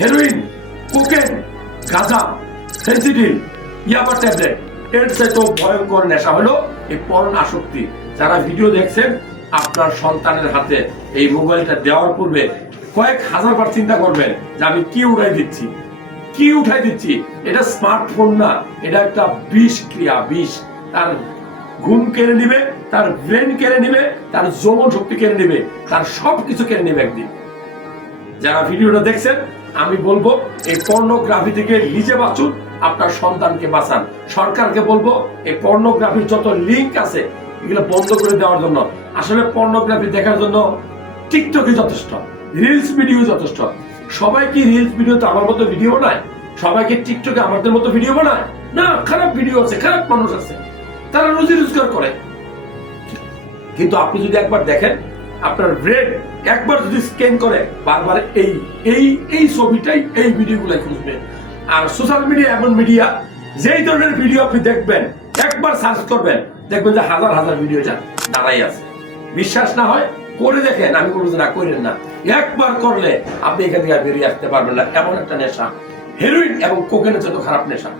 Heroin cocaine গাঁজা Phensedyl ইয়াবা tablet এর চাইতেও ভয়ঙ্কর নেশা হলো এই পর্ন আসক্তি। যারা ভিডিও দেখছেন, আপনার সন্তানের হাতে এই মোবাইলটা দেওয়ার পূর্বে কয়েক হাজার বার চিন্তা করবেন যে আমি কি উড়াই দিচ্ছি। কি উঠাই দিচ্ছি? এটা স্মার্টফোন না, এটা একটা বিষ ক্রিয়া, বিষ। তার ঘুম কেড়ে নিবে, তার ব্রেন কেড়ে নিবে, তার যৌবন শক্তি কেড়ে নিবে, তার সব কিছু কেড়ে নিবে একদিন। যারা ভিডিওটা দেখছেন আমি বলব, এই পর্নোগ্রাফি থেকে নিজে বাঁচুন, আপনার সন্তানকে বাঁচান। সরকারকে বলব, এই পর্নোগ্রাফির যত লিঙ্ক আছে, এগুলো বন্ধ করে দেওয়ার জন্য। আসলে পর্নোগ্রাফি দেখার জন্য টিকটকে যথেষ্ট রিলস ভিডিও যথেষ্ট। সবাই কি রিলস ভিডিও তো আমার মতো ভিডিও বানায়? সবাইকে টিকটকে আমাদের মতো ভিডিও বানায়? না, খারাপ ভিডিও আছে, খারাপ মানুষ আছে। তারা রুজি রোজগার করে। কিন্তু আপনি যদি একবার দেখেন আপনার ব্রেন একবার যদি স্ক্যান করে, বারবার এই এই এই ছবিটাই এই ভিডিওগুলাই খুঁজবে। আর সোশ্যাল মিডিয়া এমন মিডিয়া যেই ধরনের ভিডিও আপনি দেখবেন, একবার সার্চ করবেন, দেখবেন যে হাজার হাজার ভিডিও যা দাঁড়াই আছে। বিশ্বাস না হয়, করে দেখেন, আমি বলব না করেন না। একবার করলে আপনি এখান থেকে বেরিয়ে আসতে পারবেন না, এমন একটা নেশা। হেরোইন এবং কোকেনের যত খারাপ নেশা।